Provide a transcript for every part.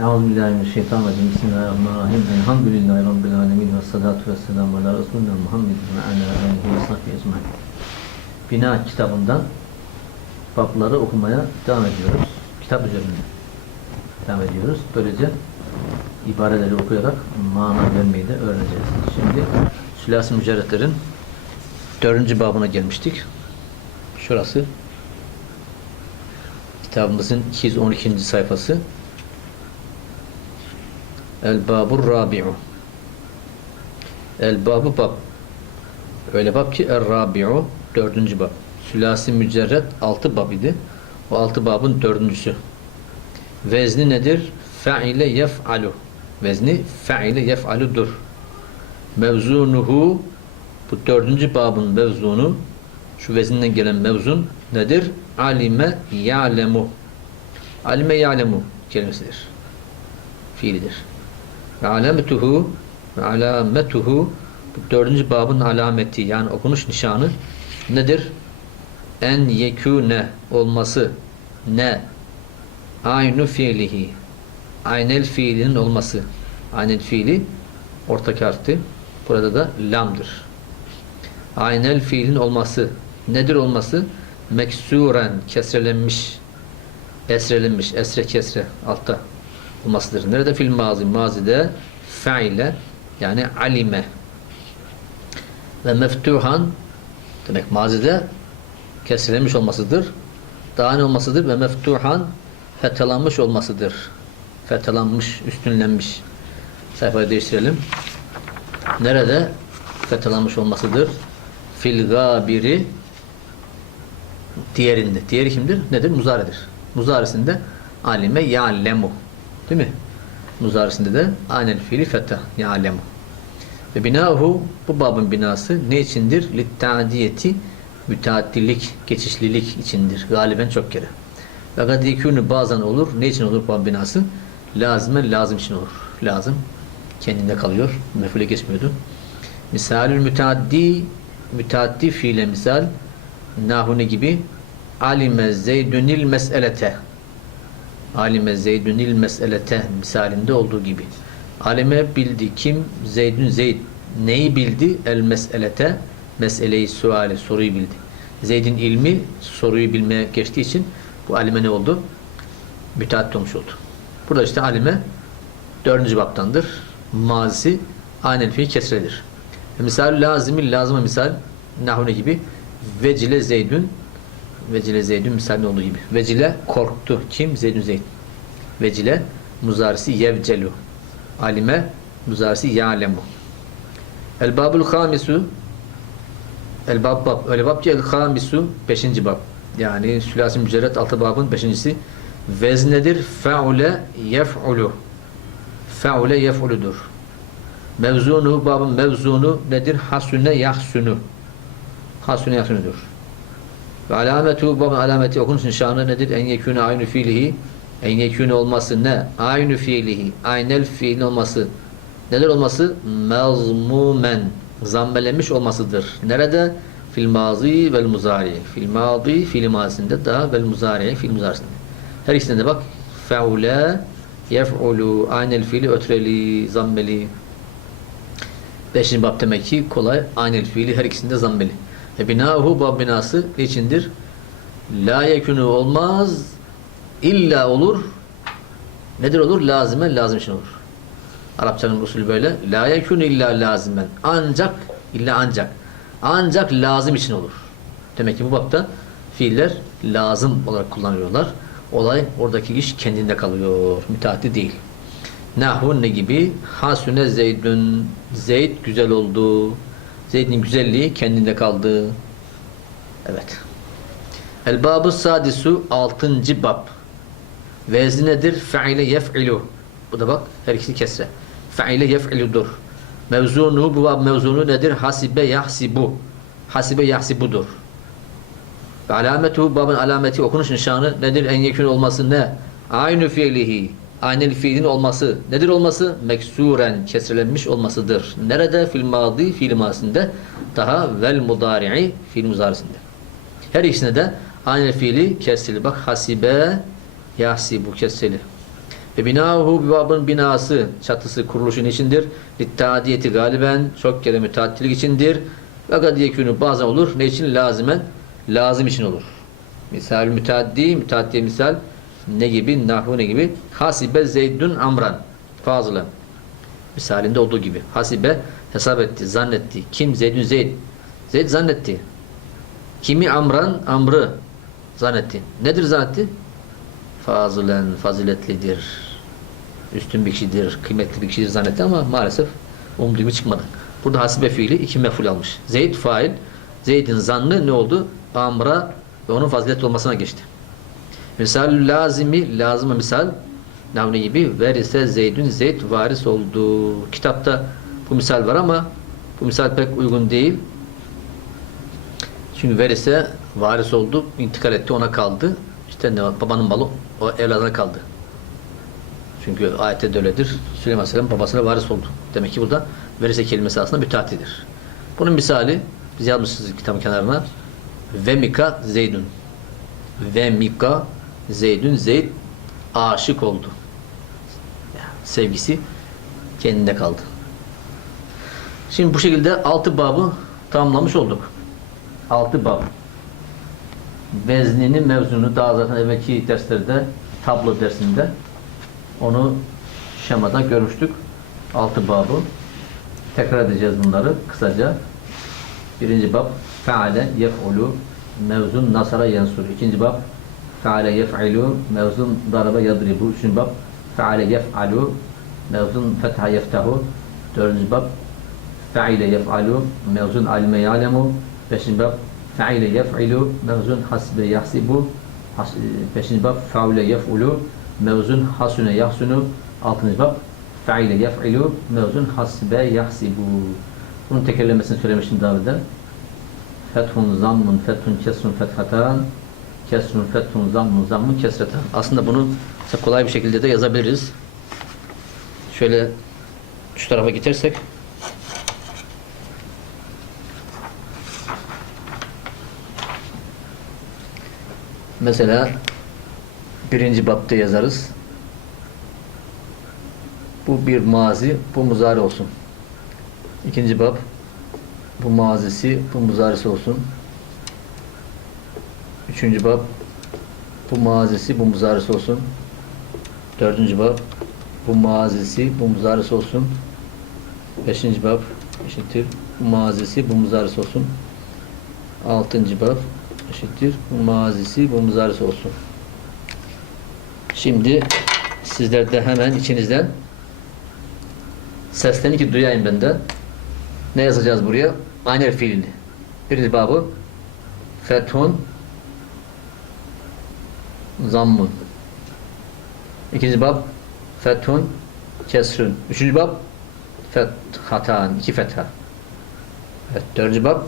Euzubillahimineşşeytanirracim. Bismillahirrahmanirrahim. Elhamdülillahi Rabbil alemin. Ve salatu ve selamu ala Resulüna Muhammedin ve ala alihi ve sahbihi ecmaîn. Bina kitabından babları okumaya devam ediyoruz. Kitap üzerinde devam ediyoruz. Böylece ibareleri okuyarak mana vermeyi de öğreneceğiz. Şimdi Sülasi Mücerretlerin dördüncü babına gelmiştik. Şurası kitabımızın 212. sayfası El babur rabi'u El babu bab Öyle bab ki Er rabi'u dördüncü bab Sülasi mücerret altı bab idi. O altı babın dördüncüsü. Vezni nedir? Fe'ile yef'alu Vezni fe'ile yef'aludur. Mevzunuhu bu dördüncü babın mevzunu şu vezinden gelen mevzun nedir? Alime ya'lemu Alime ya'lemu kelimesidir. Fiilidir. Alametuhu alametuhu dördüncü babın alameti yani okunuş nişanı nedir? En yekûne olması ne? Aynu fiilihi aynel fiilinin olması aynel fiili ortak harfti. Burada da lamdır. Aynel fiilin olması nedir olması? Meksuren kesrelenmiş esrelenmiş esre kesre altta olmasıdır. Nerede fil mazi? Mazide fe'ile yani alime ve meftuhan demek mazide kesilenmiş olmasıdır. Daha ne olmasıdır? Ve meftuhan fethalanmış olmasıdır. Fethalanmış, üstünlenmiş. Sayfayı değiştirelim. Nerede fethalanmış olmasıdır? Fil gabiri diğerinde. Diğeri kimdir? Nedir? Muzaredir. Muzaresinde alime ya'lemu. Değil mi? Muzaresinde de aynen fiili fetha ya'lemu. Ve binahu bu babın binası ne içindir? Litta'diyeti müteaddilik, geçişlilik içindir. Galiben çok kere. Ve kad yekûnü bazen olur. Ne için olur babın binası? Lazımen lazım için olur. Lazım. Kendinde kalıyor. Mefule geçmiyordu. Misalül müteaddi müteaddi fiile misal nahune gibi alime zeydünil meselete alime zeydünil meselete misalinde olduğu gibi. Alime bildi kim? Zeydün zeyd neyi bildi? El meselete meseleyi suali soruyu bildi. Zeydin ilmi soruyu bilmeye geçtiği için bu alime ne oldu? Müteaddi olmuş oldu. Burada işte alime dördüncü baptandır mazisi aynen fiil kesredir. Misal lazimi lazıma misal nahune gibi vecile zeydün vecile zeydün misalinde olduğu gibi. Vecile korktu. Kim? Zeydün zeyd. Vecile muzarisi yevcelu. Alime muzarisi ya'lemu. El babul hamisu el bab. Bab öyle bab ki el hamisu beşinci bab. Yani sülasi mücerret altı babın beşincisi. Veznedir. Fe'ule yef'ulu. Fe'ule yef'uludur. Mevzunu babın mevzunu nedir? Hasune yahsunu. Hasune yahsunudur ve alametu babın alameti okunuşun şanı nedir? En yekûne aynı fiilihi. En yekûne olması ne? Aynı fiilihi aynel fiilin olması. Neler olması? Mezmumen zammelenmiş olmasıdır. Nerede? Fil mazi vel muzari. Fil mazi fiil mazisinde da vel muzari fiil muzarisinde. Her ikisinde de bak. Fe'ule yef'ulu aynel fiili ötreli zammeli Beşinci bab demek ki kolay aynel fiili her ikisinde zammeli. E binahu bab binası içindir? La yekunu olmaz illa olur. Nedir olur? Lazime lazım için olur. Arapçanın usulü böyle. La yekunu illa lazimen. Ancak illa ancak. Ancak lazım için olur. Demek ki bu babda fiiller lazım olarak kullanıyorlar. Olay oradaki iş kendinde kalıyor. Müteaddi değil. Nahu ne gibi? Hasune Zeydün. Zeyd güzel oldu. Zeyd'in güzelliği kendinde kaldı. Evet. El babu sadisu altıncı bab. Vezni nedir? Fe'ile yef'ilu. Bu da bak her ikisi kesre. Fe'ile yef'iludur. Mevzunu bu bab mevzunu nedir? Hasibe yahsibu. Hasibe yahsibudur. Ve alametu babın alameti okunuş nişanı nedir? En yekün olması ne? Aynü fiilihi aynel fiilin olması nedir olması? Meksuren kesrelenmiş olmasıdır. Nerede? Fil madi fiil mazisinde daha vel mudari'i fiil muzarisinde. Her ikisinde de aynel fiili kesrili. Bak hasibe yahsibu kesrili. Ve binahu bir babın binası, çatısı, kuruluşun içindir. Littadiyeti galiben çok kere müteaddilik içindir. Ve kad yekûnü bazen olur. Ne için? Lazimen. Lazım için olur. Misal müteaddi, müteaddiye misal ne gibi? Nahu ne gibi? Hasibe zeydun amran. Fazla. Misalinde olduğu gibi. Hasibe hesap etti, zannetti. Kim? Zeydun Zeyd. Zeyd zannetti. Kimi amran? Amrı zannetti. Nedir zannetti? Fazılen, faziletlidir. Üstün bir kişidir, kıymetli bir kişidir zannetti ama maalesef umduğu gibi çıkmadı. Burada hasibe fiili iki meful almış. Zeyd fail. Zeyd'in zannı ne oldu? Amra ve onun faziletli olmasına geçti. Misal lazimi, lazıma misal navne gibi verise Zeydün Zeyd varis oldu. Kitapta bu misal var ama bu misal pek uygun değil. Çünkü verise varis oldu, intikal etti, ona kaldı. İşte ne var? Babanın malı o evladına kaldı. Çünkü ayette de öyledir. Süleyman Aleyhisselam babasına varis oldu. Demek ki burada verise kelimesi aslında müteahhitidir. Bunun misali biz yazmışız kitabın kenarına. Ve Mika Zeydun. Ve Mika Zeydun Zeyd aşık oldu. Sevgisi kendinde kaldı. Şimdi bu şekilde altı babı tamamlamış olduk. Altı bab. Veznini, mevzunu daha zaten evvelki derslerde tablo dersinde onu şemada görmüştük. Altı babı. Tekrar edeceğiz bunları kısaca. Birinci bab feale yef'ulu mevzun nasara yansur. İkinci bab feale yef'ilu mevzun daraba yadribu. Üçüncü bab feale yef'alu mevzun fetha yeftahu. Dördüncü bab feile yef'alu mevzun alime ya'lemu. Beşinci bab feile yef'ilu mevzun hasbe yahsibu. Has, beşinci bab feule yef'ulu mevzun hasune yahsunu. Altıncı bab feile yef'ilu mevzun hasbe yahsibu. Bunun tekerlemesini söylemiştim daha evvel. Fethun, zammun, fethun, kesrun, fethatan, kesrun, fethun, zammun, zammun, kesretan. Aslında bunu kolay bir şekilde de yazabiliriz. Şöyle şu tarafa getirsek mesela birinci bapta yazarız. Bu bir mazi, bu muzari olsun. İkinci bab bu mazisi, bu muzarisi olsun. Üçüncü bab bu mazisi, bu muzarisi olsun. Dördüncü bab bu mazisi, bu muzarisi olsun. Beşinci bab eşittir. Bu mazisi, bu muzarisi olsun. Altıncı bab eşittir. Bu mazisi, bu muzarisi olsun. Şimdi sizler de hemen içinizden seslerini ki duyayım ben de. Ne yazacağız buraya? Aynel fiilini. Birinci babı fethun zammun. İkinci bab fethun kesrün. Üçüncü bab fethatan. iki fetha. Evet, dördüncü bab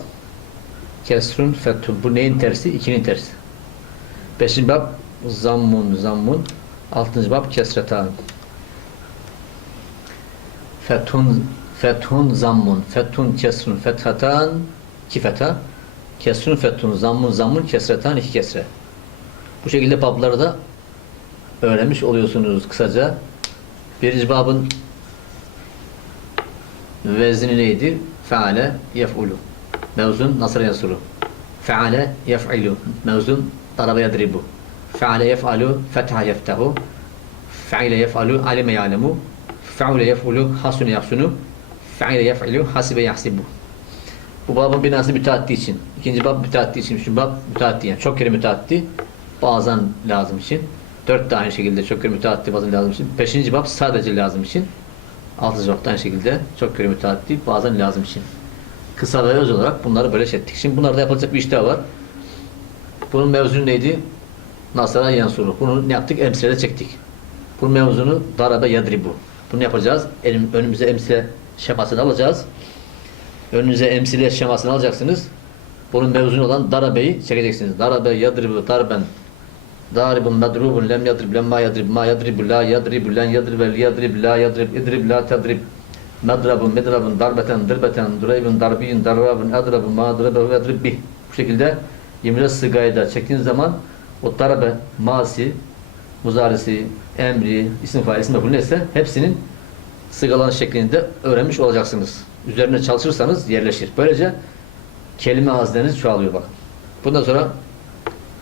kesrün fethun. Bu neyin tersi? İkinin tersi. Beşinci bab zammun zammun. Altıncı bab kesretan. Fethun Fethun zammun, fethun kesrun, fethatan, iki fetha. Kesrun fethun, zammun, zammun, kesretan, iki kesre. Bu şekilde babları da öğrenmiş oluyorsunuz kısaca. Birinci babın vezni neydi? Feale yef'ulu. Mevzun nasır yasuru. Feale yef'ilu. Mevzun daraba yadribu. Feale yef'alu, fetha yeftahu. Feile yef'alu, alime ya'lemu. Feule yef'ulu, hasunu yahsunu. Fe'ile yef'ilu hasibe yahsibu. Bu babın binası müteaddi için. İkinci bab müteaddi için. Üçüncü bab müteaddi yani. Çok kere müteaddi. Bazen lazım için. Dört de aynı şekilde çok kere müteaddi bazen lazım için. Beşinci bab sadece lazım için. Altıncı bab da aynı şekilde çok kere müteaddi bazen lazım için. Kısa ve öz olarak bunları böyle şey ettik. Şimdi bunlarda yapılacak bir iş daha var. Bunun mevzunu neydi? Nasara yansuru. Bunu ne yaptık? Emsile çektik. Bunun mevzunu darabe yadribu. Bunu yapacağız. Önümüze emsile şemasını alacağız. Önünüze emsile şemasını alacaksınız. Bunun mevzunu olan darabeyi çekeceksiniz. Darabe yadribu darben daribun madrubun lem yadrib lemma yadrib ma yadribu la yadribu len yadrib el yadrib la yadrib idrib la tadrib madrabun medrabun darbeten dırbeten dureybun darbiyun darrabun adrabun ma drabehu yadrib bih. Bu şekilde 20 sigayda çektiğiniz zaman o darabe masi muzarisi emri, isim fail, isim mef'ul neyse hepsinin sıgalan şeklinde öğrenmiş olacaksınız. Üzerine çalışırsanız yerleşir. Böylece kelime hazneniz çoğalıyor bakın. Bundan sonra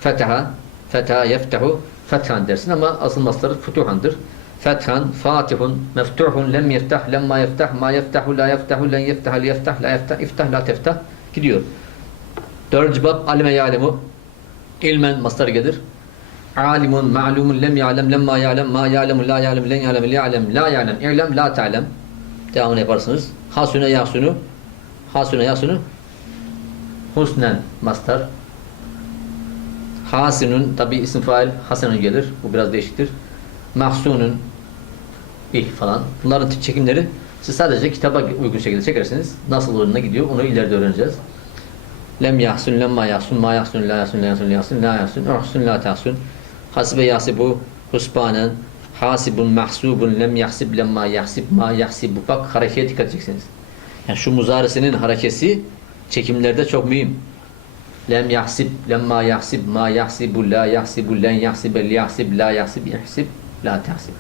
fetaha, fetaha yeftehu, fethan dersin ama asıl masları futuhandır. Fethan, fatihun, meftuhun, lem yeftah, lemma yeftah, ma yeftahu, la yeftahu, len yeftah, li yeftah, la yeftah, iftah, la teftah gidiyor. Dördüncü bab alime ya'lemu ilmen mastar gelir. Alimun, ma'lumun, lem ya'lem, lemma ya'lem, ma ya'lemu, la ya'lem, len ya'lem, li ya'lem, la ya'lem, i'lem, la ta'lem. Devamını yaparsınız. Hasune yahsunu, hasune yahsunu, husnen mastar. Hasinun tabi isim fail hasenun gelir. Bu biraz değişiktir. Mahsunun ih falan. Bunların çekimleri siz sadece kitaba uygun şekilde çekersiniz. Nasıl önüne gidiyor onu ileride öğreneceğiz. Lem yahsun, lemma yahsun, ma yahsun, la yahsun, la yahsun, la yahsun, la yahsun, uhsun, la tahsun. Hasibe yahsibu, husbanen, hasibun, mahsubun, lem yahsib, lemma yahsib, ma yahsibu. Bak harekete dikkat edeceksiniz. Yani şu muzaresinin harekesi çekimlerde çok mühim. Lem yahsib, lemma yahsib, ma yahsibu, la yahsibu, len yahsibe, li yahsib, la yahsib, yahsib, la tahsib.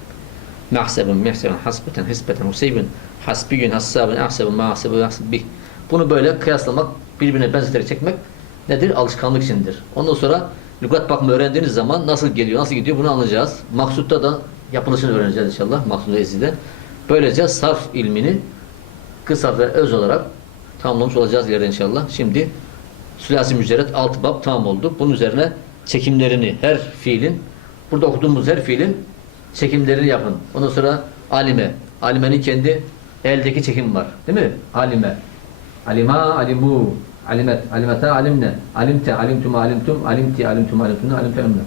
Mahsebun, mihsebun, hasbeten, hisbeten, huseybun, hasbiyun, hassabun, ahsebun, ma ahsebu, yahsib bih. Bunu böyle kıyaslamak, birbirine benzeterek çekmek nedir? Alışkanlık içindir. Ondan sonra lügat bakımı öğrendiğiniz zaman nasıl geliyor, nasıl gidiyor bunu anlayacağız. Maksutta da yapılışını öğreneceğiz inşallah. Maksutta ezide. Böylece sarf ilmini kısa ve öz olarak tamamlamış olacağız ileride inşallah. Şimdi Sülasi Mücerret 6 bab tamam oldu. Bunun üzerine çekimlerini her fiilin burada okuduğumuz her fiilin çekimlerini yapın. Ondan sonra alime. Alimenin kendi eldeki çekim var. Değil mi? Alime. Alima, alimu. Alimet, alimete, alimne. Alimte, alimtum, alimtum, alimti, alimtum, alimtunne, alimte, emne.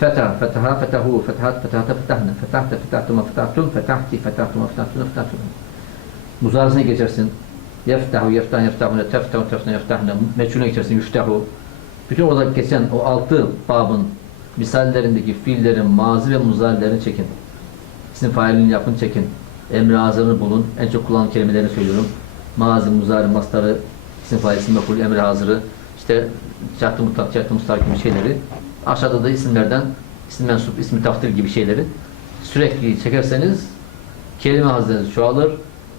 Fetah, fetaha, fetahu, fetahat, fetahata, fetahne. Fetahte, fetahtuma, fetahtum, fetahti, fetahtuma, fetahtuna, fetahtuna. Muzaresine geçersin. Yeftahu, yeftah, yeftahune, teftahu, teftahune, yeftahune. Meçhule geçersin. Yüftahu. Bütün orada geçen o altı babın misallerindeki fiillerin mazi ve muzarilerini çekin. İsim failini yapın çekin. Emri hazırını bulun. En çok kullanılan kelimelerini söylüyorum. Mazi, muzari, mastarı, isim fail, meful, emri hazırı, işte cahtı mutlak, cahtı mustar gibi şeyleri. Aşağıda da isimlerden isim mensup, ismi takdir gibi şeyleri sürekli çekerseniz kelime hazineniz çoğalır.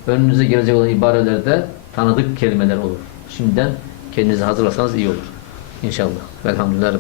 Önünüze gelecek olan ibarelerde tanıdık kelimeler olur. Şimdiden kendinizi hazırlasanız iyi olur. İnşallah. Velhamdülillah.